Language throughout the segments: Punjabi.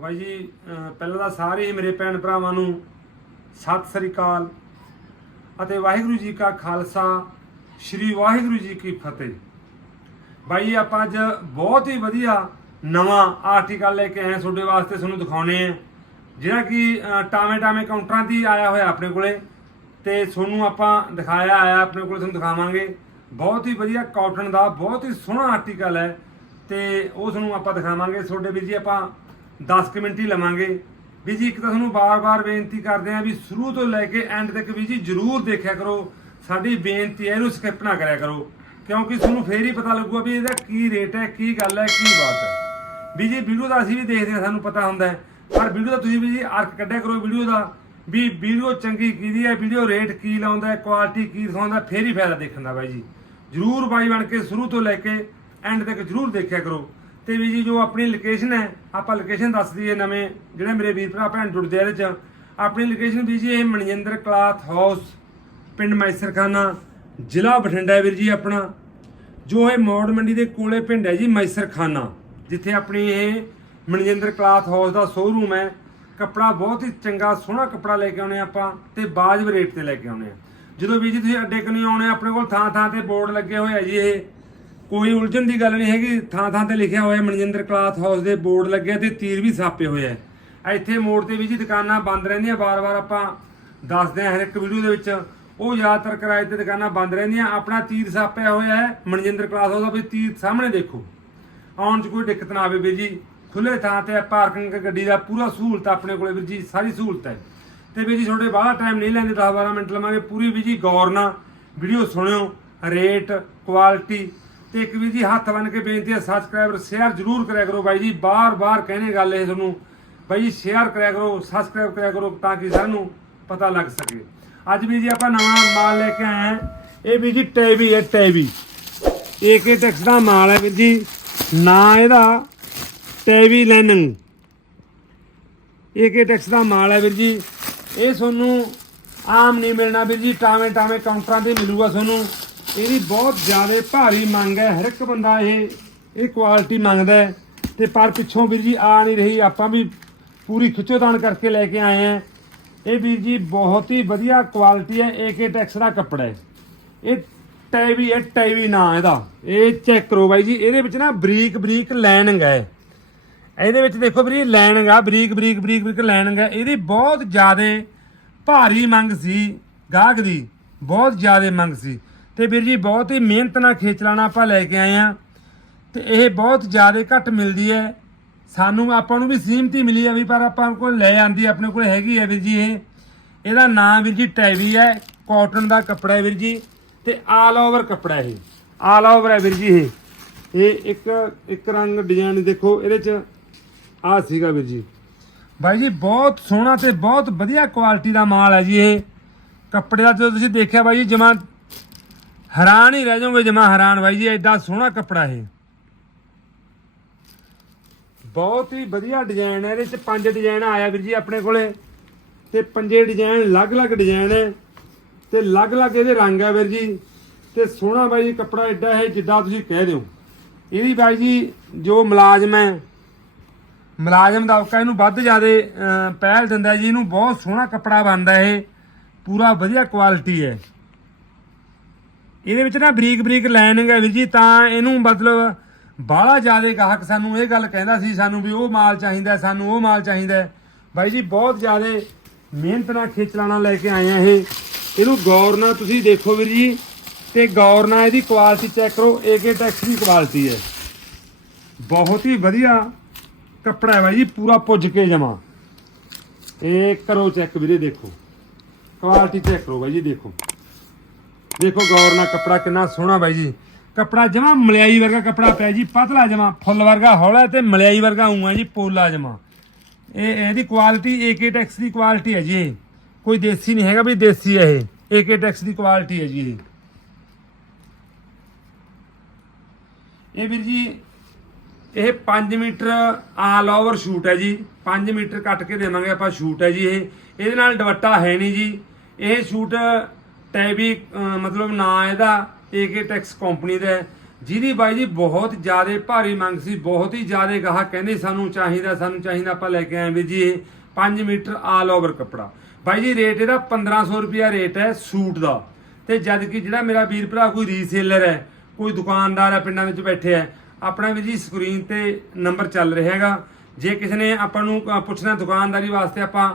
ਬਾਈ ਜੀ ਪਹਿਲਾਂ ਤਾਂ ਸਾਰੇ ਹੀ ਮੇਰੇ ਭੈਣ ਭਰਾਵਾਂ ਨੂੰ ਸਤਿ ਸ੍ਰੀ ਅਕਾਲ ਅਤੇ ਵਾਹਿਗੁਰੂ ਜੀ ਕਾ ਖਾਲਸਾ ਸ੍ਰੀ ਵਾਹਿਗੁਰੂ ਜੀ ਕੀ ਫਤਿਹ। ਬਾਈ ਜੀ, ਆਪਾਂ ਅੱਜ ਬਹੁਤ ਹੀ ਵਧੀਆ ਨਵਾਂ ਆਰਟੀਕਲ ਲੈ ਕੇ ਆਏ ਤੁਹਾਡੇ ਵਾਸਤੇ ਤੁਹਾਨੂੰ ਦਿਖਾਉਣੇ ਆ ਜਿਹੜਾ ਕਿ ਟਾਵੇਂ ਟਾਵੇਂ ਕਾਊਂਟਰਾਂ ਤੇ ਆਇਆ ਹੋਇਆ ਆਪਣੇ ਕੋਲੇ ਤੇ ਤੁਹਾਨੂੰ ਆਪਾਂ ਦਿਖਾਇਆ ਆਇਆ ਆਪਣੇ ਕੋਲੇ ਤੁਹਾਨੂੰ ਦਿਖਾਵਾਂਗੇ। ਬਹੁਤ ਹੀ ਵਧੀਆ ਕਾਟਨ ਦਾ ਬਹੁਤ ਹੀ ਸੋਹਣਾ ਆਰਟੀਕਲ ਹੈ ਤੇ ਉਹ ਤੁਹਾਨੂੰ ਆਪਾਂ ਦਿਖਾਵਾਂਗੇ। ਤੁਹਾਡੇ ਵੀਰ ਜੀ ਆਪਾਂ 10 ਕੁ ਮਿੰਟ ਹੀ ਲਵਾਂਗੇ। ਵੀ ਜੀ ਇੱਕ ਤਾਂ ਤੁਹਾਨੂੰ ਬਾਰ-ਬਾਰ ਬੇਨਤੀ ਕਰਦੇ ਆਂ ਵੀ ਸ਼ੁਰੂ ਤੋਂ ਲੈ ਕੇ ਐਂਡ ਤੱਕ ਵੀ ਜੀ ਜਰੂਰ ਦੇਖਿਆ ਕਰੋ। ਸਾਡੀ ਬੇਨਤੀ ਹੈ ਇਹਨੂੰ ਸਕਿਪ ਨਾ ਕਰਿਆ ਕਰੋ। ਕਿਉਂਕਿ ਤੁਹਾਨੂੰ ਫੇਰ ਹੀ ਪਤਾ ਲੱਗੂਗਾ ਵੀ ਇਹਦਾ ਕੀ ਰੇਟ ਹੈ, ਕੀ ਗੱਲ ਹੈ, ਕੀ ਬਾਤ ਹੈ। ਵੀ ਜੀ ਵੀਡੀਓ ਦਾ ਅਸੀਂ ਵੀ ਦੇਖਦੇ ਹਾਂ, ਸਾਨੂੰ ਪਤਾ ਹੁੰਦਾ ਹੈ। ਪਰ ਵੀਡੀਓ ਦਾ ਤੁਸੀਂ ਵੀ ਜੀ ਅਰਕ ਕੱਢਿਆ ਕਰੋ ਵੀਡੀਓ ਦਾ। ਵੀ ਵੀਡੀਓ ਚੰਗੀ ਕਿਹਦੀ ਹੈ, ਵੀਡੀਓ ਰੇਟ ਕੀ ਲਾਉਂਦਾ ਹੈ ਕੁਆਲਿਟੀ ਕੀ ਦਿਖਾਉਂਦਾ ਫੇਰ ਹੀ ਫਾਇਦਾ ਦੇਖਣ ਦਾ ਬਾਈ ਜੀ। ਜਰੂਰ ਬਾਈ ਬਣ ਕੇ ਸ਼ੁਰੂ ਤੋਂ ਲੈ ਕੇ ਐਂਡ ਤੱਕ ਜਰੂਰ ਦੇਖਿਆ ਕਰੋ। ਤੇ ਵੀ ਜੀ ਜੋ ਆਪਣੀ ਲੋਕੇਸ਼ਨ ਹੈ, ਆਪਾਂ ਲੋਕੇਸ਼ਨ ਦੱਸ ਦਈਏ ਨਵੇਂ, ਜਿਹੜੇ ਮੇਰੇ ਵੀਰ ਭਰਾ ਭੈਣ ਜੁੜਦੇ ਆ ਇਹਦੇ ਚ। ਆਪਣੀ ਲੋਕੇਸ਼ਨ ਵੀ ਜੀ ਇਹ ਮਨਜਿੰਦਰ ਕਲਾਥ ਹਾਊਸ, ਪਿੰਡ ਮੈਸਰਖਾਨਾ, ਜ਼ਿਲ੍ਹਾ ਬਠਿੰਡਾ ਵੀਰ ਜੀ ਆਪਣਾ। ਜੋ ਇਹ ਮੌੜ ਮੰਡੀ ਦੇ ਕੋਲੇ ਪਿੰਡ ਹੈ ਜੀ ਮੈਸਰਖਾਨਾ, ਜਿੱਥੇ ਆਪਣੀ ਇਹ ਮਨਜਿੰਦਰ ਕਲਾਥ ਹਾਊਸ ਦਾ ਸ਼ੋਰੂਮ ਹੈ। ਕੱਪੜਾ ਬਹੁਤ ਹੀ ਚੰਗਾ, ਸੋਹਣਾ ਕੱਪੜਾ ਲੈ ਕੇ ਆਉਨੇ ਆਪਾਂ ਤੇ ਬਾਜਬ ਰੇਟ ਤੇ ਲੈ ਕੇ ਆਉਨੇ ਆ ਜਦੋਂ ਵੀ ਜੀ ਤੁਸੀਂ ਅੱਡੇ ਕਨੀ ਆਉਣੇ ਆਪਣੇ ਕੋਲ ਥਾਂ ਥਾਂ ਤੇ ਬੋਰਡ ਲੱਗੇ ਹੋਏ ਆ ਜੀ ਇਹ। ਕੋਈ ਉਲਝਣ ਦੀ ਗੱਲ ਨਹੀਂ ਹੈਗੀ। ਥਾਂ ਥਾਂ ਤੇ ਲਿਖਿਆ ਹੋਇਆ ਮਨਜਿੰਦਰ ਕਲਾਥ ਹਾਊਸ ਦੇ ਬੋਰਡ ਲੱਗੇ ਆ ਤੇ ਤੀਰ ਵੀ ਛਾਪੇ ਹੋਏ ਆ। ਇੱਥੇ ਮੋੜ ਤੇ ਵੀ ਜੀ ਦੁਕਾਨਾਂ ਬੰਦ ਰਹਿੰਦੀਆਂ ਬਾਰ-ਬਾਰ ਆਪਾਂ ਦੱਸਦੇ ਹਾਂ ਹਰ ਇੱਕ ਵੀਡੀਓ ਦੇ ਵਿੱਚ। ਉਹ ਜ਼ਿਆਦਾਤਰ ਕਿਰਾਏ ਤੇ ਦੁਕਾਨਾਂ ਬੰਦ ਰਹਿੰਦੀਆਂ। ਆਪਣਾ ਤੀਰ ਛਾਪਿਆ ਹੋਇਆ ਹੈ, ਮਨਜਿੰਦਰ ਕਲਾਥ ਹਾਊਸ ਦਾ ਵੀ ਤੀਰ ਸਾਹਮਣੇ ਦੇਖੋ। ਆਉਣ 'ਚ ਕੋਈ ਦਿੱਕਤ ਨਾ ਆਵੇ ਵੀਰ ਜੀ। ਖੁੱਲੇ ਥਾਂ ਤੇ ਪਾਰਕਿੰਗ ਗੱਡੀ ਦਾ ਪੂਰਾ ਸਹੂਲਤ ਆਪਣੇ ਕੋਲੇ ਵੀਰ ਜੀ, ਸਾਰੀ ਸਹੂਲਤ ਹੈ। ਤੇ ਵੀਰ ਜੀ, ਤੁਹਾਡੇ ਬਾਹਰ ਟਾਈਮ ਨਹੀਂ ਲੈਂਦੇ 10 12 ਮਿੰਟ ਲਵਾਂਗੇ। ਪੂਰੀ ਵੀਰ ਜੀ, ਗੌਰ ਨਾਲ ਵੀਡੀਓ ਸੁਣਿਓ। ਰੇਟ ਕੁਆਲਿਟੀ ਤੇ ਇੱਕ ਵੀਰ ਜੀ ਹੱਥ ਬੰਨ ਕੇ ਬੇਨਤੀ ਹੈ ਸਬਸਕ੍ਰਾਈਬਰ ਸ਼ੇਅਰ ਜ਼ਰੂਰ ਕਰਿਆ ਕਰੋ ਬਾਈ ਜੀ। ਬਾਰ-ਬਾਰ ਕਹਿੰਦੇ ਗੱਲ ਇਹ ਤੁਹਾਨੂੰ, ਬਾਈ ਜੀ ਸ਼ੇਅਰ ਕਰਿਆ ਕਰੋ ਸਬਸਕ੍ਰਾਈਬ ਕਰਿਆ ਕਰੋ ਤਾਂ ਕਿ ਸਾਨੂੰ ਪਤਾ ਲੱਗ ਸਕੇ। ਅੱਜ ਵੀ ਜੀ ਆਪਾਂ ਨਵਾਂ ਮਾਲ ਲੈ ਕੇ ਆਏ ਹਾਂ। ਇਹ ਵੀ ਜੀ ਟੈਵੀ ਹੈ, ਟੈਵੀ। ਏਕੇ ਟੈਕਸ ਦਾ ਮਾਲ ਹੈ ਵੀਰ ਜੀ। ਨਾਂ ਇਹਦਾ, ਟੈਵੀ ਲੈਨਿੰਗ ਏਕੇ ਟੈਕਸ ਦਾ ਮਾਲ ਹੈ ਵੀਰ ਜੀ। ਇਹ ਤੁਹਾਨੂੰ ਆਮ ਨਹੀਂ ਮਿਲਣਾ ਵੀਰ ਜੀ। ਟਾਵੇਂ ਟਾਵੇਂ ਕਾਊਂਟਰਾਂ ਤੇ ਮਿਲੂਗਾ ਤੁਹਾਨੂੰ। ਇਹਦੀ ਬਹੁਤ ਜ਼ਿਆਦਾ ਭਾਰੀ ਮੰਗ ਹੈ, ਹਰ ਇੱਕ ਬੰਦਾ ਇਹ ਇਹ ਕੁਆਲਿਟੀ ਮੰਗਦਾ ਹੈ। ਤੇ ਪਰ ਪਿੱਛੋਂ ਵੀਰ ਜੀ ਆ ਨਹੀਂ ਰਹੀ, ਆਪਾਂ ਵੀ ਪੂਰੀ ਖਿੱਚੋਤਾਣ ਕਰਕੇ ਲੈ ਕੇ ਆਏ ਆ ਇਹ ਵੀਰ ਜੀ ਬਹੁਤ ਹੀ ਵਧੀਆ ਕੁਆਲਿਟੀ ਹੈ ਏਕੇ ਟੈਕਸ ਦਾ ਕੱਪੜਾ ਹੈ। ਇਹ ਟੈਵੀ ਹੈ ਟੈਵੀ ਨਾ ਇਹਦਾ। ਇਹ ਚੈੱਕ ਕਰੋ ਬਾਈ ਜੀ, ਇਹਦੇ ਵਿੱਚ ਨਾ ਬਰੀਕ ਬਰੀਕ ਲਾਈਨਿੰਗ ਹੈ। ਇਹਦੇ ਵਿੱਚ ਦੇਖੋ ਵੀਰ ਲਾਈਨਿੰਗ ਆ, ਬਰੀਕ ਬਰੀਕ ਬਰੀਕ ਬਰੀਕ ਲਾਈਨਿੰਗ ਹੈ। ਇਹਦੀ ਬਹੁਤ ਜ਼ਿਆਦਾ ਭਾਰੀ ਮੰਗ ਸੀ ਗਾਹਕ ਦੀ, ਬਹੁਤ ਜ਼ਿਆਦਾ ਮੰਗ ਸੀ। ਤੇ ਵੀਰ ਜੀ ਬਹੁਤ ਹੀ ਮਿਹਨਤ ਨਾਲ ਖੇਚ ਲਾਣਾ ਆਪਾਂ ਲੈ ਕੇ ਆਏ ਆ ਤੇ ਇਹ ਬਹੁਤ ਜ਼ਿਆਦਾ ਘੱਟ ਮਿਲਦੀ ਹੈ। ਸਾਨੂੰ ਆਪਾਂ ਨੂੰ ਵੀ ਸੀਮਤੀ ਮਿਲੀ ਆ ਵੀ ਪਰ ਆਪਾਂ ਕੋਲ ਲੈ ਆਂਦੀ ਆਪਣੇ ਕੋਲ ਹੈਗੀ ਹੈ ਵੀਰ ਜੀ ਇਹ। ਇਹਦਾ ਨਾਮ ਵੀਰ ਜੀ ਟੈਵੀ ਹੈ ਕਾਟਨ ਦਾ ਕੱਪੜਾ ਹੈ ਵੀਰ ਜੀ ਤੇ ਆਲ ਓਵਰ ਕੱਪੜਾ ਇਹ। ਆਲ ਓਵਰ ਹੈ ਵੀਰ ਜੀ ਇਹ। ਇਹ ਇੱਕ ਇੱਕ ਰੰਗ ਡਿਜ਼ਾਈਨ ਦੇਖੋ ਇਹਦੇ ਚ ਆ ਸੀਗਾ ਵੀਰ ਜੀ। ਬਾਈ ਜੀ ਬਹੁਤ ਸੋਹਣਾ ਤੇ ਬਹੁਤ ਵਧੀਆ ਕੁਆਲਿਟੀ ਦਾ ਮਾਲ ਹੈ ਜੀ ਇਹ। ਕੱਪੜੇ ਦਾ ਜਦੋਂ ਤੁਸੀਂ ਦੇਖਿਆ ਬਾਈ ਜੀ ਜਮਾ ਹੈਰਾਨ ਹੀ ਰਹਿ ਜਾਓਗੇ ਜਮਾ ਹੈਰਾਨ, ਬਾਈ ਜੀ ਐਡਾ ਸੋਹਣਾ ਕੱਪੜਾ ਇਹ। ਬਹੁਤ ਹੀ ਵਧੀਆ ਡਿਜ਼ਾਈਨ ਹੈ, ਇਹਦੇ ਚ ਪੰਜ ਡਿਜ਼ਾਈਨ ਆਇਆ ਵੀਰ ਜੀ ਆਪਣੇ ਕੋਲੇ। ਤੇ ਪੰਜੇ ਡਿਜ਼ਾਈਨ ਅਲੱਗ-ਅਲੱਗ ਡਿਜ਼ਾਈਨ ਹੈ। ਤੇ ਅਲੱਗ-ਅਲੱਗ ਇਹਦੇ ਰੰਗ ਹੈ ਵੀਰ ਜੀ। ਤੇ ਸੋਹਣਾ ਬਾਈ ਜੀ ਕੱਪੜਾ ਐਡਾ ਹੈ ਜਿੱਦਾਂ ਤੁਸੀਂ ਕਹਿ ਦਿਓ। ਇਹਦੀ ਬਾਈ ਜੀ ਜੋ ਮੁਲਾਜ਼ਮ ਹੈ, ਮੁਲਾਜ਼ਮ ਦਾ ਔਕਾ ਇਹਨੂੰ ਵੱਧ ਜ਼ਿਆਦੇ ਪਹਿਲ ਦਿੰਦਾ ਜੀ। ਇਹਨੂੰ ਬਹੁਤ ਸੋਹਣਾ ਕੱਪੜਾ ਬਣਦਾ ਇਹ। ਪੂਰਾ ਵਧੀਆ ਕੁਆਲਿਟੀ ਹੈ। ਇਹਦੇ ਵਿੱਚ ਨਾ ਬਰੀਕ ਬਰੀਕ ਲਾਈਨਿੰਗ ਹੈ ਵੀਰ ਜੀ, ਤਾਂ ਇਹਨੂੰ ਮਤਲਬ ਬਾਹਲਾ ਜ਼ਿਆਦਾ ਗਾਹਕ ਸਾਨੂੰ ਇਹ ਗੱਲ ਕਹਿੰਦਾ ਸੀ ਸਾਨੂੰ ਵੀ ਉਹ ਮਾਲ ਚਾਹੀਦਾ, ਸਾਨੂੰ ਉਹ ਮਾਲ ਚਾਹੀਦਾ ਬਾਈ ਜੀ, ਬਹੁਤ ਜ਼ਿਆਦਾ ਮਿਹਨਤ ਨਾਲ ਖੇਚਲਾਣਾ ਲੈ ਕੇ ਆਏ ਆ ਇਹ। ਇਹਨੂੰ ਗੌਰ ਨਾਲ ਤੁਸੀਂ ਦੇਖੋ ਵੀਰ ਜੀ, ਤੇ ਗੌਰ ਨਾਲ ਇਹਦੀ ਕੁਆਲਿਟੀ ਚੈੱਕ ਕਰੋ ਏਕੇ ਟੈਕਸ ਦੀ ਕੁਆਲਿਟੀ ਹੈ। ਬਹੁਤ ਹੀ ਵਧੀਆ ਕੱਪੜਾ ਹੈ ਬਾਈ ਜੀ, ਪੂਰਾ ਪੁੱਜ ਕੇ ਜਮਾ। ਇਹ ਕਰੋ ਚੈੱਕ ਵੀਰੇ, ਦੇਖੋ। ਕੁਆਲਿਟੀ ਚੈੱਕ ਕਰੋ ਬਾਈ ਜੀ, ਦੇਖੋ। ਦੇਖੋ ਗੌਰ ਨਾਲ ਕੱਪੜਾ ਕਿੰਨਾ ਸੋਹਣਾ ਬਾਈ ਜੀ। ਕੱਪੜਾ ਜਮਾ ਮਲਿਆਈ ਵਰਗਾ ਕੱਪੜਾ ਪਿਆ ਜੀ, ਪਤਲਾ ਜਮਾ, ਫੁੱਲ ਵਰਗਾ ਹੌਲਾ ਤੇ ਮਲਿਆਈ ਵਰਗਾ ਉਂ ਜੀ, ਪੋਲਾ ਜਮਾ। ਇਹ ਇਹਦੀ ਕੁਆਲਿਟੀ ਏਕੇ ਟੈਕਸ ਦੀ ਕੁਆਲਿਟੀ ਹੈ ਜੀ ਇਹ। ਕੋਈ ਦੇਸੀ ਨਹੀਂ ਹੈਗਾ ਵੀ ਦੇਸੀ ਹੈ ਇਹ। ਏਕੇ ਟੈਕਸ ਦੀ ਕੁਆਲਿਟੀ ਹੈ ਜੀ ਇਹ। ਇਹ ਵੀਰ ਜੀ, ਇਹ 5 ਮੀਟਰ ਆਲ ਓਵਰ ਸ਼ੂਟ ਹੈ ਜੀ। 5 ਮੀਟਰ ਕੱਟ ਕੇ ਦੇਵਾਂਗੇ ਆਪਾਂ ਸ਼ੂਟ ਹੈ ਜੀ ਇਹ। ਇਹਦੇ ਨਾਲ ਦੁਪੱਟਾ ਹੈ ਨਹੀਂ ਜੀ। ਇਹ ਸ਼ੂਟ ਟੈਬੀ ਅਹ, ਮਤਲਬ ਨਾਂ ਇਹਦਾ ਏਕੇ ਟੈਕਸ ਕੰਪਨੀ ਦਾ ਜਿਹਦੀ ਬਾਈ ਜੀ ਬਹੁਤ ਜ਼ਿਆਦਾ ਭਾਰੀ ਮੰਗ ਸੀ, ਬਹੁਤ ਹੀ ਜ਼ਿਆਦਾ ਗਾਹਕ ਕਹਿੰਦੇ ਸਾਨੂੰ ਚਾਹੀਦਾ ਸਾਨੂੰ ਚਾਹੀਦਾ ਆਪਾਂ ਲੈ ਕੇ ਆਏ ਵੀਰ ਜੀ ਇਹ 5 ਮੀਟਰ ਆਲ ਓਵਰ ਕੱਪੜਾ। ਬਾਈ ਜੀ ਰੇਟ ਇਹਦਾ 1500 ਰੁਪਿਆ ਰੇਟ ਹੈ ਸੂਟ ਦਾ। ਤੇ ਜਦ ਕਿ ਜਿਹੜਾ ਮੇਰਾ ਵੀਰ ਭਰਾ ਕੋਈ ਰੀਸੇਲਰ ਹੈ, ਕੋਈ ਦੁਕਾਨਦਾਰ ਹੈ, ਪਿੰਡਾਂ ਵਿੱਚ ਬੈਠੇ ਹੈ, ਆਪਣਾ ਵੀਰ ਜੀ ਸਕਰੀਨ ਤੇ ਨੰਬਰ ਚੱਲ ਰਿਹਾ ਹੈਗਾ। ਜੇ ਕਿਸੇ ਨੇ ਆਪਾਂ ਨੂੰ ਪੁੱਛਣਾ ਦੁਕਾਨਦਾਰੀ ਵਾਸਤੇ ਆਪਾਂ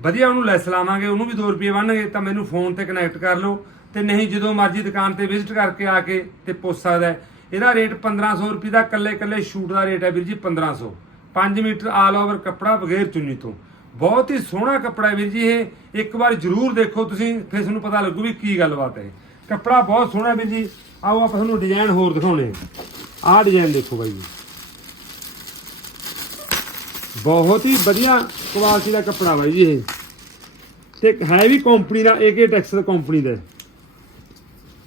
ਵਧੀਆ ਉਹਨੂੰ ਲੈਸ ਲਾਵਾਂਗੇ, ਉਹਨੂੰ ਵੀ 2 ਰੁਪਏ ਬਣਨਗੇ, ਤਾਂ ਮੈਨੂੰ ਫੋਨ ਤੇ ਕਨੈਕਟ ਕਰ ਲਓ। ਤੇ ਨਹੀਂ, ਜਦੋਂ ਮਰਜ਼ੀ ਦੁਕਾਨ ਤੇ ਵਿਜ਼ਿਟ ਕਰਕੇ ਆ ਕੇ ਤੇ ਪੁੱਛ ਸਕਦਾ ਇਹਦਾ ਰੇਟ 1500 ਰੁਪਏ ਦਾ ਕੱਲੇ ਕੱਲੇ ਸ਼ੂਟ ਦਾ ਰੇਟ ਹੈ ਵੀਰ ਜੀ 1500 5 ਮੀਟਰ ਆਲ ਓਵਰ ਕੱਪੜਾ ਬਗੈਰ ਚੁੰਨੀ ਤੋਂ। ਬਹੁਤ ਹੀ ਸੋਹਣਾ ਕੱਪੜਾ ਵੀਰ ਜੀ ਇਹ। ਇੱਕ ਵਾਰ ਜ਼ਰੂਰ ਦੇਖੋ ਤੁਸੀਂ, ਫਿਰ ਤੁਹਾਨੂੰ ਪਤਾ ਲੱਗੂ ਵੀ ਕੀ ਗੱਲਬਾਤ ਹੈ। ਕੱਪੜਾ ਬਹੁਤ ਸੋਹਣਾ ਵੀਰ ਜੀ। ਆਓ ਆਪਾਂ ਤੁਹਾਨੂੰ ਡਿਜ਼ਾਈਨ ਹੋਰ ਦਿਖਾਉਣੇ ਆਹ ਡਿਜ਼ਾਈਨ ਦੇਖੋ ਬਾਈ ਜੀ। ਬਹੁਤ ਹੀ ਵਧੀਆ ਕੁਆਲਿਟੀ ਦਾ ਕੱਪੜਾ ਬਾਈ ਜੀ ਇਹ। ਤੇ ਹੈ ਵੀ ਕੰਪਨੀ ਦਾ ਏਕੇ ਟੈਕਸ ਕੰਪਨੀ ਦਾ।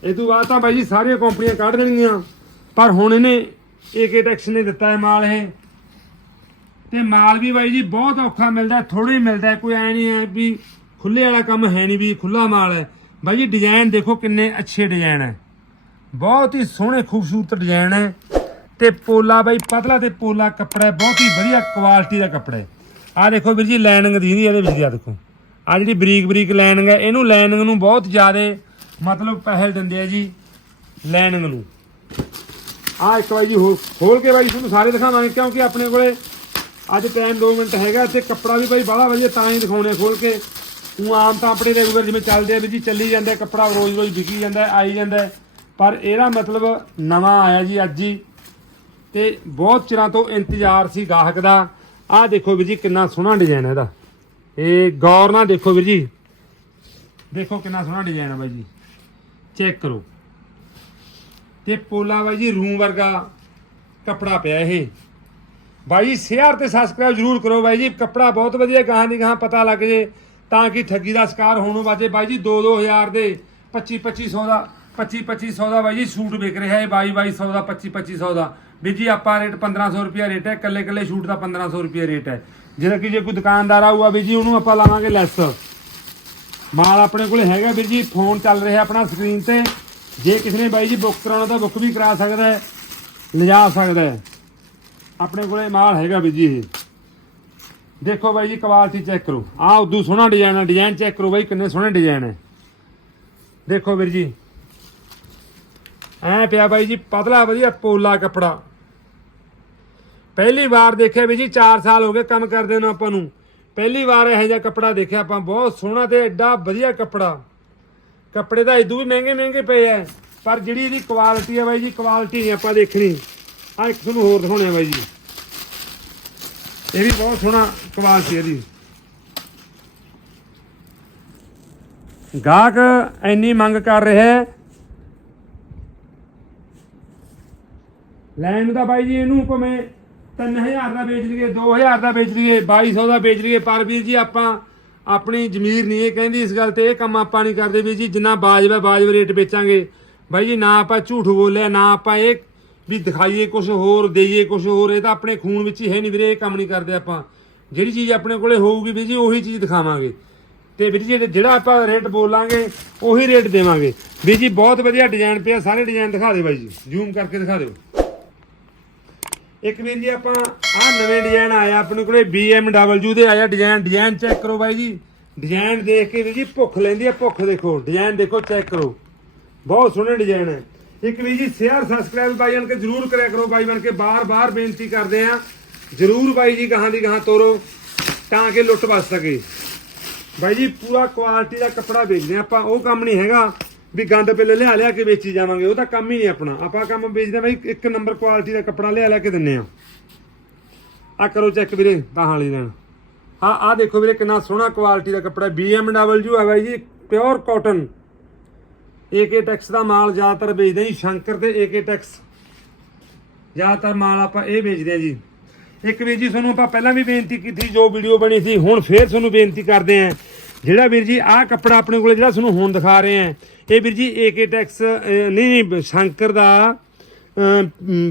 ਇਹ ਤੋਂ ਬਾਅਦ ਤਾਂ ਬਾਈ ਜੀ ਸਾਰੀਆਂ ਕੰਪਨੀਆਂ ਕੱਢ ਦੇਣਗੀਆਂ ਪਰ ਹੁਣ ਇਹਨੇ ਏਕੇ ਟੈਕਸ ਨੇ ਦਿੱਤਾ ਹੈ ਮਾਲ ਇਹ। ਤੇ ਮਾਲ ਵੀ ਬਾਈ ਜੀ ਬਹੁਤ ਔਖਾ ਮਿਲਦਾ ਥੋੜਾ ਹੀ ਮਿਲਦਾ ਕੋਈ ਐ ਨਹੀਂ ਹੈ ਵੀ ਖੁੱਲੇ ਵਾਲਾ ਕੰਮ ਹੈ ਨਹੀਂ ਵੀ ਖੁੱਲਾ ਮਾਲ ਹੈ। ਬਾਈ ਜੀ ਡਿਜ਼ਾਈਨ ਦੇਖੋ ਕਿੰਨੇ ਅੱਛੇ ਡਿਜ਼ਾਈਨ ਹੈ। ਬਹੁਤ ਹੀ ਸੋਹਣੇ, ਖੂਬਸੂਰਤ ਡਿਜ਼ਾਈਨ ਹੈ। ਤੇ ਪੋਲਾ ਬਾਈ, ਪਤਲਾ ਤੇ ਪੋਲਾ ਕੱਪੜਾ ਹੈ ਬਹੁਤ ਹੀ ਵਧੀਆ ਕੁਆਲਿਟੀ ਦਾ ਕੱਪੜਾ ਹੈ। ਆਹ ਦੇਖੋ ਵੀਰ ਜੀ ਲਾਈਨਿੰਗ ਦੀ ਇਹਦੇ ਵਿੱਚ ਆ ਦੇਖੋ। ਆ ਜਿਹੜੀ ਬਰੀਕ ਬਰੀਕ ਲਾਈਨਿੰਗ ਹੈ, ਇਹਨੂੰ ਲਾਈਨਿੰਗ ਨੂੰ ਬਹੁਤ ਜ਼ਿਆਦਾ ਮਤਲਬ ਪਹਿਲ ਦਿੰਦੇ ਆ ਜੀ ਲਾਈਨਿੰਗ ਨੂੰ। ਆ ਇੱਕ ਵਾਰੀ ਜੀ ਹੋਰ ਖੋਲ ਕੇ ਬਾਈ ਤੁਹਾਨੂੰ ਸਾਰੇ ਦਿਖਾਵਾਂਗੇ, ਕਿਉਂਕਿ ਆਪਣੇ ਕੋਲੇ ਅੱਜ ਟਾਈਮ 2 ਮਿੰਟ ਹੈਗਾ, ਤੇ ਕੱਪੜਾ ਵੀ ਬਾਈ ਬੜਾ ਵਧੀਆ ਤਾਂ ਹੀ ਦਿਖਾਉਣੇ ਆ ਖੋਲ ਕੇ। ਉਹ ਆਮ ਤਾਂ ਆਪਣੇ ਰੈਗੂਲਰ ਜਿਵੇਂ ਚੱਲਦੇ ਆ ਵੀ ਜੀ, ਚੱਲੀ ਜਾਂਦਾ ਕੱਪੜਾ ਰੋਜ਼ ਰੋਜ਼ ਵਿਕੀ ਜਾਂਦਾ ਆਈ ਜਾਂਦਾ ਪਰ ਇਹਦਾ ਮਤਲਬ ਨਵਾਂ ਆਇਆ ਜੀ ਅੱਜ ਹੀ। ਤੇ ਬਹੁਤ ਚਿਰਾਂ ਤੋਂ ਇੰਤਜ਼ਾਰ ਸੀ ਗਾਹਕ ਦਾ। ਆਹ ਦੇਖੋ ਵੀਰ ਜੀ, ਕਿੰਨਾ ਸੋਹਣਾ ਡਿਜ਼ਾਈਨ ਹੈ ਇਹਦਾ। ਇਹ ਗੌਰ ਨਾਲ ਦੇਖੋ ਵੀਰ ਜੀ। ਦੇਖੋ ਕਿੰਨਾ ਸੋਹਣਾ ਡਿਜ਼ਾਈਨ ਹੈ ਬਾਈ ਜੀ। ਚੈੱਕ ਕਰੋ। ਤੇ ਪੋਲਾ ਬਾਈ ਜੀ, ਰੂਮ ਵਰਗਾ ਕੱਪੜਾ ਪਿਆ ਇਹ। ਬਾਈ ਜੀ ਸ਼ੇਅਰ ਤੇ ਸਬਸਕ੍ਰਾਈਬ ਜਰੂਰ ਕਰੋ ਬਾਈ ਜੀ। ਕੱਪੜਾ ਬਹੁਤ ਵਧੀਆ, ਗਾਹਾਂ ਦੀ ਗਾਹਾਂ ਪਤਾ ਲੱਗ ਜੇ ਤਾਂ ਕਿ ਠੱਗੀ ਦਾ ਸ਼ਿਕਾਰ ਹੋਣੋਂ ਵਾਜੇ। ਬਾਈ ਜੀ 2-2000 ਦੇ 25-2500 ਦਾ 25-2500 ਦਾ ਬਾਈ ਜੀ ਸੂਟ ਵਿਕ ਰਿਹਾ ਹੈ। 22-2200 ਦਾ 25-2500 ਦਾ। ਵੀ ਜੀ ਆਪਾਂ ਰੇਟ 1500 ਰੁਪਿਆ ਰੇਟ ਹੈ ਕੱਲੇ ਕੱਲੇ ਸ਼ੂਟ ਦਾ 1500 ਰੁਪਿਆ ਰੇਟ ਹੈ। ਜਿਹੜਾ ਕਿ ਜੇ ਕੋਈ ਦੁਕਾਨਦਾਰ ਆਊਗਾ ਵੀ ਜੀ, ਉਹਨੂੰ ਆਪਾਂ ਲਾਵਾਂਗੇ ਲੈਸ। ਮਾਲ ਆਪਣੇ ਕੋਲ ਹੈਗਾ ਵੀਰ ਜੀ, ਫੋਨ ਚੱਲ ਰਿਹਾ ਆਪਣਾ ਸਕਰੀਨ ਤੇ। ਜੇ ਕਿਸੇ ਨੇ ਬਾਈ ਜੀ ਬੁੱਕ ਕਰਾਉਣਾ ਤਾਂ ਬੁੱਕ ਵੀ ਕਰਾ ਸਕਦਾ ਹੈ, ਲਿਜਾ ਸਕਦਾ ਹੈ। ਆਪਣੇ ਕੋਲੇ ਮਾਲ ਹੈਗਾ ਵੀਰ ਜੀ ਇਹ। ਦੇਖੋ ਬਾਈ ਜੀ ਕੁਆਲਿਟੀ ਚੈੱਕ ਕਰੋ। ਆਹ ਉਦੋਂ ਸੋਹਣਾ ਡਿਜ਼ਾਈਨ ਹੈ ਡਿਜ਼ਾਈਨ ਚੈੱਕ ਕਰੋ ਬਾਈ, ਕਿੰਨੇ ਸੋਹਣੇ ਡਿਜ਼ਾਈਨ ਹੈ। ਦੇਖੋ ਵੀਰ ਜੀ। ਐ ਪਿਆ ਬਾਈ ਜੀ, ਪਤਲਾ ਵਧੀਆ ਪੋਲਾ ਕੱਪੜਾ। ਪਹਿਲੀ ਵਾਰ ਦੇਖਿਆ ਵੀ ਜੀ 4 ਸਾਲ ਹੋ ਗਏ ਕੰਮ ਕਰਦੇ ਨੂੰ ਆਪਾਂ ਨੂੰ। ਪਹਿਲੀ ਵਾਰ ਇਹੋ ਜਿਹਾ ਕੱਪੜਾ ਦੇਖਿਆ ਆਪਾਂ, ਬਹੁਤ ਸੋਹਣਾ ਤੇ ਐਡਾ ਵਧੀਆ ਕੱਪੜਾ। ਕੱਪੜੇ ਤਾਂ ਇਦੋਂ ਵੀ ਮਹਿੰਗੇ ਮਹਿੰਗੇ ਪਏ ਐ, ਪਰ ਜਿਹੜੀ ਇਹਦੀ ਕੁਆਲਿਟੀ ਹੈ ਬਾਈ ਜੀ ਕੁਆਲਿਟੀ ਨਹੀਂ ਆਪਾਂ ਦੇਖਣੀ। ਆ ਇੱਕ ਤੁਹਾਨੂੰ ਹੋਰ ਦਿਖਾਉਣੇ ਆ ਬਾਈ ਜੀ। ਇਹ ਵੀ ਬਹੁਤ ਸੋਹਣਾ ਕੁਆਲਿਟੀ ਇਹਦੀ। ਗਾਹਕ ਇੰਨੀ ਮੰਗ ਕਰ ਰਿਹਾ ਹੈ। ਲੈਣ ਨੂੰ ਬਾਈ ਜੀ, ਇਹਨੂੰ ਭਾਵੇਂ 3000 ਦਾ ਵੇਚ ਲਈਏ 2000 ਦਾ ਵੇਚ ਲਈਏ 2200 ਦਾ ਵੇਚ ਲਈਏ। ਪਰ ਵੀਰ ਜੀ, ਆਪਾਂ ਆਪਣੀ ਜ਼ਮੀਰ ਨਹੀਂ, ਇਹ ਕਹਿੰਦੀ ਇਸ ਗੱਲ ਤੇ ਇਹ ਕੰਮ ਆਪਾਂ ਨਹੀਂ ਕਰਦੇ ਵੀਰ ਜੀ। ਜਿੰਨਾ ਬਾਜਵਾ ਬਾਜਵਾ ਰੇਟ ਵੇਚਾਂਗੇ। ਬਾਈ ਜੀ, ਨਾ ਆਪਾਂ ਝੂਠ ਬੋਲਿਆ, ਨਾ ਆਪਾਂ ਇਹ ਵੀ ਦਿਖਾਈਏ ਕੁਝ ਹੋਰ, ਦੇਈਏ ਕੁਝ ਹੋਰ। ਇਹ ਤਾਂ ਆਪਣੇ ਖੂਨ ਵਿੱਚ ਹੀ ਹੈ ਨਹੀਂ ਵੀਰੇ, ਇਹ ਕੰਮ ਨਹੀਂ ਕਰਦੇ ਆਪਾਂ। ਜਿਹੜੀ ਚੀਜ਼ ਆਪਣੇ ਕੋਲੇ ਹੋਊਗੀ ਵੀਰ ਜੀ, ਉਹੀ ਚੀਜ਼ ਦਿਖਾਵਾਂਗੇ। ਤੇ ਵੀਰ ਜੀ, ਜਿਹੜਾ ਆਪਾਂ ਰੇਟ ਬੋਲਾਂਗੇ, ਉਹੀ ਰੇਟ ਦੇਵਾਂਗੇ। ਵੀਰ ਜੀ, ਬਹੁਤ ਵਧੀਆ ਡਿਜ਼ਾਈਨ ਪਿਆ, ਸਾਰੇ ਡਿਜ਼ਾਈਨ ਦਿਖਾ ਦਿਓ ਬਾਈ ਜੀ। ਜ਼ੂਮ ਕਰਕੇ ਦਿਖਾ ਦਿਓ। ਇੱਕ ਵੀਰ ਜੀ, ਆਪਾਂ ਆਹ ਨਵੇਂ ਡਿਜ਼ਾਈਨ ਆਇਆ ਆਪਣੇ ਕੋਲੇ BMW ਦੇ ਆਇਆ ਡਿਜ਼ਾਈਨ ਡਿਜ਼ਾਈਨ ਚੈੱਕ ਕਰੋ ਬਾਈ ਜੀ। ਡਿਜ਼ਾਈਨ ਦੇਖ ਕੇ ਵੀਰ ਜੀ, ਭੁੱਖ ਲੈਂਦੀ ਆ, ਭੁੱਖ ਦੇਖੋ। ਡਿਜ਼ਾਈਨ ਦੇਖੋ ਚੈੱਕ ਕਰੋ। ਬਹੁਤ ਸੋਹਣੇ ਡਿਜ਼ਾਈਨ ਹੈ ਇੱਕ ਵੀਰ ਜੀ ਸ਼ੇਅਰ ਸਬਸਕ੍ਰਾਈਬ ਬਾਈ ਬਣ ਕੇ ਜਰੂਰ ਕਰਿਆ ਕਰੋ ਬਾਈ, ਬਣ ਕੇ ਬਾਰ-ਬਾਰ ਬੇਨਤੀ ਕਰਦੇ ਆ। ਜਰੂਰ ਬਾਈ ਜੀ, ਗਾਹਾਂ ਦੀ ਗਾਹਾਂ ਤੋਰੋ, ਤਾਂ ਕਿ ਲੁੱਟ ਵੱਸ ਸਕੇ। ਬਾਈ ਜੀ, ਪੂਰਾ ਕੁਆਲਿਟੀ ਦਾ ਕੱਪੜਾ ਵੇਚਦੇ ਆ ਆਪਾਂ, ਉਹ ਕੰਮ ਨਹੀਂ ਹੈਗਾ। ਵੀ ਗੰਦ ਪਹਿਲੇ ਲਿਆ ਲਿਆ ਕੇ ਵੇਚੀ ਜਾਵਾਂਗੇ, ਉਹ ਤਾਂ ਕੰਮ ਹੀ ਨਹੀਂ ਆਪਣਾ। ਆਪਾਂ ਕੰਮ ਵੇਚਦੇ ਆ ਬਾਈ ਇੱਕ ਨੰਬਰ ਕੁਆਲਿਟੀ ਦਾ ਕੱਪੜਾ ਲਿਆ ਲਿਆ ਕੇ ਦਿੰਨੇ ਆ ਆ ਕਰੋ ਚੈੱਕ ਵੀਰੇ ਬਾਹਾਂ ਵਾਲੀ ਲੈਣ ਹਾਂ ਆ ਦੇਖੋ ਵੀਰੇ, ਕਿੰਨਾ ਸੋਹਣਾ ਕੁਆਲਿਟੀ ਦਾ ਕੱਪੜਾ BMW ਹੈ ਬਾਈ ਜੀ ਪਿਓਰ ਕਾਟਨ ਏਕੇ ਟੈਕਸ ਦਾ ਮਾਲ ਜ਼ਿਆਦਾਤਰ ਵੇਚਦੇ ਜੀ, ਸ਼ੰਕਰ ਤੇ ਏਕੇ ਟੈਕਸ ਜ਼ਿਆਦਾਤਰ ਮਾਲ ਆਪਾਂ ਇਹ ਵੇਚਦੇ ਆ ਜੀ। ਇੱਕ ਵੀਰ ਜੀ, ਤੁਹਾਨੂੰ ਆਪਾਂ ਪਹਿਲਾਂ ਵੀ ਬੇਨਤੀ ਕੀਤੀ, ਜੋ ਵੀਡੀਓ ਬਣੀ ਸੀ, ਹੁਣ ਫੇਰ ਤੁਹਾਨੂੰ ਬੇਨਤੀ ਕਰਦੇ ਆਂ ਜਿਹੜਾ ਵੀਰ ਜੀ ਆਹ ਕੱਪੜਾ ਆਪਣੇ ਕੋਲੇ ਜਿਹੜਾ ਤੁਹਾਨੂੰ ਹੁਣ ਦਿਖਾ ਰਹੇ ਆਂ ਇਹ ਵੀਰ ਜੀ ਏਕੇ ਟੈਕਸ ਨਹੀਂ ਨਹੀਂ, ਸ਼ੰਕਰ ਦਾ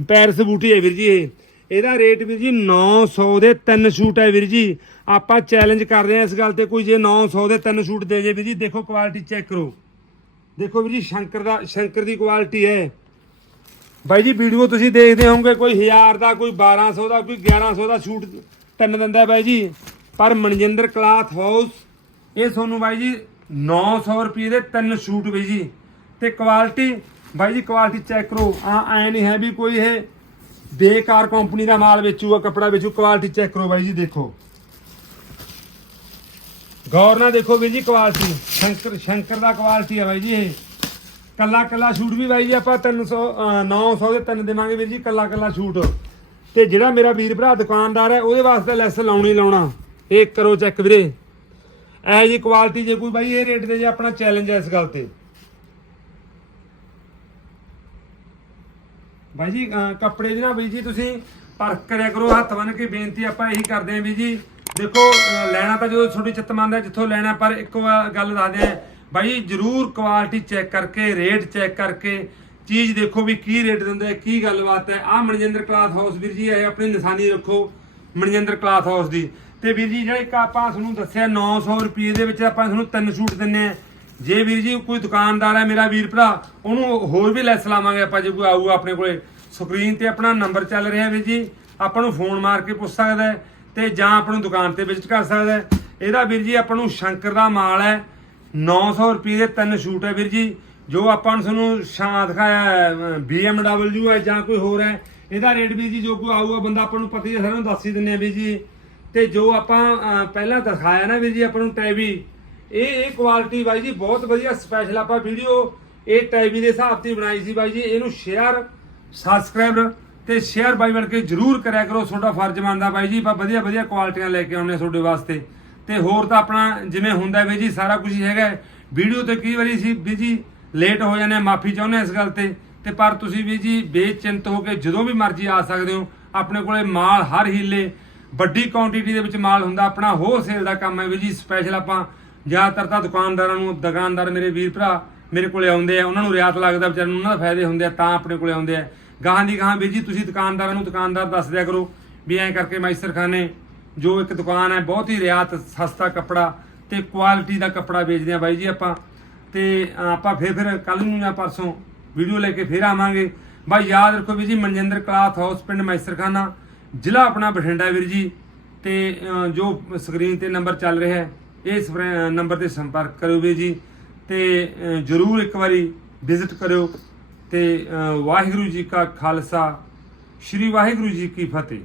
ਪੈਰਸ ਬੂਟੀ ਹੈ ਵੀਰ ਜੀ ਇਹ। ਇਹਦਾ ਰੇਟ ਵੀਰ ਜੀ 900 ਦੇ ਤਿੰਨ ਸੂਟ ਹੈ ਵੀਰ ਜੀ। ਆਪਾਂ ਚੈਲੰਜ ਕਰ ਰਹੇ ਹਾਂ ਇਸ ਗੱਲ ਤੇ ਕੋਈ ਜੇ 900 ਦੇ ਤਿੰਨ ਸੂਟ ਦੇ ਜੇ ਵੀਰ ਜੀ, ਦੇਖੋ ਕੁਆਲਿਟੀ ਚੈੱਕ ਕਰੋ। ਦੇਖੋ ਵੀਰ ਜੀ, ਸ਼ੰਕਰ ਦਾ, ਸ਼ੰਕਰ ਦੀ ਕੁਆਲਿਟੀ ਹੈ। ਬਾਈ ਜੀ ਵੀਡੀਓ ਤੁਸੀਂ ਦੇਖਦੇ ਹੋਵੋਗੇ, ਕੋਈ 1000 ਦਾ, ਕੋਈ 1200 ਦਾ, ਕੋਈ 1100 ਦਾ ਸ਼ੂਟ ਤਿੰਨ ਦਿੰਦਾ ਬਾਈ ਜੀ। ਪਰ ਮਨਜਿੰਦਰ ਕਲਾਥ ਹਾਊਸ ਇਹ ਤੁਹਾਨੂੰ ਬਾਈ ਜੀ 900 ਰੁਪਏ ਦੇ ਤਿੰਨ ਸ਼ੂਟ ਬਾਈ ਜੀ। ਤੇ ਕੁਆਲਿਟੀ ਬਾਈ ਜੀ ਕੁਆਲਿਟੀ ਚੈੱਕ ਕਰੋ। ਆ ਐ ਨਹੀਂ ਹੈ ਵੀ ਕੋਈ ਇਹ ਬੇਕਾਰ ਕੰਪਨੀ ਦਾ ਮਾਲ ਵੇਚੂਗਾ, ਕੱਪੜਾ ਵੇਚੂ ਕੁਆਲਿਟੀ ਚੈੱਕ ਕਰੋ ਬਾਈ ਜੀ, ਦੇਖੋ। ਗੌਰ ਨਾਲ ਦੇਖੋ ਵੀਰ ਜੀ ਕੁਆਲਿਟੀ ਸ਼ੰਕਰ ਸ਼ੰਕਰ ਦਾ ਕੁਆਲਿਟੀ ਹੈ ਬਾਈ ਜੀ ਇਹ। ਕੱਲਾ ਕੱਲਾ ਸ਼ੂਟ ਵੀ ਬਾਈ ਜੀ ਆਪਾਂ 300 ਅਹ 900 ਦੇ ਤਿੰਨ ਦੇਵਾਂਗੇ ਵੀਰ ਜੀ, ਕੱਲਾ ਕੱਲਾ ਸ਼ੂਟ। ਤੇ ਜਿਹੜਾ ਮੇਰਾ ਵੀਰ ਭਰਾ ਦੁਕਾਨਦਾਰ ਹੈ, ਉਹਦੇ ਵਾਸਤੇ ਲੈਸ ਲਾਉਣੀ ਲਾਉਣਾ। ਇਹ ਕਰੋ ਚੈੱਕ ਵੀਰੇ। ਇਹ ਜੀ ਕੁਆਲਿਟੀ ਜੇ ਕੋਈ ਬਾਈ, ਇਹ ਰੇਟ ਦੇ ਜੇ ਆਪਣਾ ਚੈਲੰਜ ਹੈ ਇਸ ਗੱਲ ਤੇ। ਬਾਈ ਜੀ ਕੱਪੜੇ ਦੀ ਨਾ ਜੀ, ਤੁਸੀਂ ਪਰਖ ਕਰਿਆ ਕਰੋ, ਹੱਥ ਬੰਨ ਕੇ ਬੇਨਤੀ ਆਪਾਂ ਇਹੀ ਕਰਦੇ ਆਂ ਵੀ ਜੀ। ਦੇਖੋ ਲੈਣਾ ਤਾਂ ਜਦੋਂ ਤੁਹਾਡੀ ਚਿੱਤ ਮੰਨਦਾ ਜਿੱਥੋਂ ਲੈਣਾ, ਪਰ ਇੱਕ ਗੱਲ ਦੱਸਦੇ ਆਂ, ਬਾਈ ਜਰੂਰ ਕੁਆਲਿਟੀ ਚੈੱਕ ਕਰਕੇ ਰੇਟ ਚੈੱਕ ਕਰਕੇ ਚੀਜ਼ ਦੇਖੋ ਵੀ ਕੀ ਰੇਟ ਦਿੰਦੇ ਆ ਕੀ ਗੱਲਬਾਤ ਹੈ। ਆ ਮਨਜਿੰਦਰ ਕਲਾਥ ਹਾਊਸ ਵੀਰ ਜੀ, ਇਹ ਆਪਣੀ ਨਿਸ਼ਾਨੀ ਰੱਖੋ, ਮਨਜਿੰਦਰ ਕਲਾਥ ਹਾਊਸ ਦੀ। ਤੇ ਵੀਰ ਜੀ, ਜਿਹੜਾ ਇੱਕ ਆਪਾਂ ਤੁਹਾਨੂੰ ਦੱਸਿਆ 900 ਰੁਪਏ ਦੇ ਵਿੱਚ ਆਪਾਂ ਤੁਹਾਨੂੰ ਤਿੰਨ ਸੂਟ ਦਿੰਨੇ ਆ। ਜੇ ਵੀਰ ਜੀ ਕੋਈ ਦੁਕਾਨਦਾਰ ਹੈ, ਮੇਰਾ ਵੀਰ ਭਰਾ, ਉਹਨੂੰ ਹੋਰ ਵੀ ਲੈਸ ਲਾਵਾਂਗੇ ਆਪਾਂ, ਜੇ ਕੋਈ ਆਊਗਾ ਆਪਣੇ ਕੋਲੇ। ਸਕਰੀਨ ਤੇ ਆਪਣਾ ਨੰਬਰ ਚੱਲ ਰਿਹਾ ਵੀਰ ਜੀ। ਆਪਾਂ ਨੂੰ ਫੋਨ ਮਾਰ ਕੇ ਪੁੱਛ ਸਕਦਾ ਹੈ ਤੇ ਜਾਂ ਆਪਾਂ ਨੂੰ ਦੁਕਾਨ ਤੇ ਵਿਜ਼ਿਟ ਕਰ ਸਕਦਾ ਹੈ। ਇਹਦਾ ਵੀਰ ਜੀ, ਆਪਾਂ ਨੂੰ ਸ਼ੰਕਰ ਦਾ ਮਾਲ ਹੈ। 900 ਰੁਪਏ ਦੇ ਤਿੰਨ ਸ਼ੂਟ ਹੈ ਵੀਰ ਜੀ। ਜੋ ਆਪਾਂ ਨੂੰ ਤੁਹਾਨੂੰ ਸ਼ਾਂ ਦਿਖਾਇਆ BMW ਹੈ ਜਾਂ ਕੋਈ ਹੋਰ ਹੈ। ਇਹਦਾ ਰੇਟ ਵੀ ਜੀ, ਜੋ ਕੋਈ ਆਊਗਾ, ਬੰਦਾ ਆਪਾਂ ਨੂੰ ਪਤਾ ਹੀ ਹੈ, ਸਾਰਿਆਂ ਦੱਸ ਹੀ ਦਿੰਨੇ ਆ ਵੀਰ ਜੀ। ਤੇ ਜੋ ਆਪਾਂ ਅਹ, ਪਹਿਲਾਂ ਦਿਖਾਇਆ ਨਾ ਵੀਰ ਜੀ ਆਪਾਂ ਨੂੰ ਟੈਵੀ ਇਹ ਇਹ ਕੁਆਲਿਟੀ ਬਾਈ ਜੀ ਬਹੁਤ ਵਧੀਆ ਸਪੈਸ਼ਲ ਆਪਾਂ ਵੀਡੀਓ ਇਹ ਟੈਵੀ ਦੇ ਹਿਸਾਬ ਤੇ ਬਣਾਈ ਸੀ ਬਾਈ ਜੀ। ਇਹਨੂੰ ਸ਼ੇਅਰ ਸਬਸਕ੍ਰਾਈਬ ਤੇ ਸ਼ੇਅਰ ਬਾਈ ਬਣ ਕੇ ਜਰੂਰ ਕਰਿਆ ਕਰੋ ਤੁਹਾਡਾ ਫਰਜ਼ ਬਣਦਾ ਬਾਈ ਜੀ। ਆਪਾਂ ਵਧੀਆ ਵਧੀਆ ਕੁਆਲਿਟੀਆਂ ਲੈ ਕੇ ਆਉਂਦੇ ਹਾਂ ਤੁਹਾਡੇ ਵਾਸਤੇ। ਤੇ ਹੋਰ ਤਾਂ ਆਪਣਾ ਜਿਵੇਂ ਹੁੰਦਾ ਬਾਈ ਜੀ ਸਾਰਾ ਕੁਝ ਹੀ ਹੈਗਾ ਵੀਡੀਓ ਤੇ ਕਈ ਵਾਰੀ ਸੀ ਵੀ ਜੀ ਲੇਟ ਹੋ ਜਾਂਦੇ ਮਾਫੀ ਚਾਹੁੰਦੇ ਹਾਂ ਇਸ ਗੱਲ ਤੇ। ਤੇ ਪਰ ਤੁਸੀਂ ਵੀ ਜੀ ਬੇਚਿੰਤ ਹੋ ਕੇ ਜਦੋਂ ਵੀ ਮਰਜ਼ੀ ਆ ਸਕਦੇ ਹੋ ਆਪਣੇ ਕੋਲੇ ਮਾਲ ਹਰ ਹੀਲੇ। ਵੱਡੀ ਕੁਆਂਟੀਟੀ ਦੇ ਵਿੱਚ ਮਾਲ ਹੁੰਦਾ, ਆਪਣਾ ਹੋਲਸੇਲ ਦਾ ਕੰਮ ਹੈ ਵੀ ਜੀ ਸਪੈਸ਼ਲ ਆਪਾਂ ਜ਼ਿਆਦਾਤਰ ਤਾਂ ਦੁਕਾਨਦਾਰਾਂ ਨੂੰ, ਦੁਕਾਨਦਾਰ ਮੇਰੇ ਵੀਰ ਭਰਾ ਮੇਰੇ ਕੋਲੇ ਆਉਂਦੇ ਆ, ਉਹਨਾਂ ਨੂੰ ਰਿਆਤ ਲੱਗਦਾ ਵਿਚਾਰਿਆਂ ਨੂੰ, ਉਹਨਾਂ ਦਾ ਫਾਇਦੇ ਹੁੰਦੇ ਆ, ਤਾਂ ਆਪਣੇ ਕੋਲੇ ਆਉਂਦੇ ਆ। ਗਾਹਾਂ ਦੀ ਗਾਹਾਂ ਵੀਰ ਜੀ, ਤੁਸੀਂ ਦੁਕਾਨਦਾਰਾਂ ਨੂੰ ਦੁਕਾਨਦਾਰ ਦੱਸ ਦਿਆ ਕਰੋ ਵੀ ਐਂ ਕਰਕੇ ਮਾਈਸਰ ਖਾਨੇ ਜੋ ਇੱਕ ਦੁਕਾਨ ਹੈ, ਬਹੁਤ ਹੀ ਰਿਆਤ, ਸਸਤਾ ਕੱਪੜਾ ਤੇ ਕੁਆਲਿਟੀ ਦਾ ਕੱਪੜਾ ਵੇਚਦੇ ਆ ਬਾਈ ਜੀ ਆਪਾਂ। ਤੇ ਆਪਾਂ ਫੇਰ ਫਿਰ ਕੱਲ ਨੂੰ ਜਾਂ ਪਰਸੋਂ ਵੀਡੀਓ ਲੈ ਕੇ ਫੇਰ ਆਵਾਂਗੇ। ਬਾਈ, ਯਾਦ ਰੱਖੋ ਵੀ ਜੀ, ਮਨਜਿੰਦਰ ਕਲਾਥ ਹਾਊਸ, ਪਿੰਡ ਮੈਸਰਖਾਨਾ। ਜ਼ਿਲ੍ਹਾ ਆਪਣਾ ਬਠਿੰਡਾ ਵੀਰ ਜੀ ਤੇ ਜੋ ਸਕਰੀਨ ਤੇ ਨੰਬਰ ਚੱਲ ਰਿਹਾ ਹੈ ਇਸ ਨੰਬਰ ਤੇ ਸੰਪਰਕ ਕਰਿਓ ਵੀਰ ਜੀ ਤੇ ਜਰੂਰ ਇੱਕ ਵਾਰੀ ਵਿਜ਼ਿਟ ਕਰਿਓ ਤੇ ਵਾਹਿਗੁਰੂ ਜੀ ਕਾ ਖਾਲਸਾ, ਸ੍ਰੀ ਵਾਹਿਗੁਰੂ ਜੀ ਕੀ ਫਤਿਹ।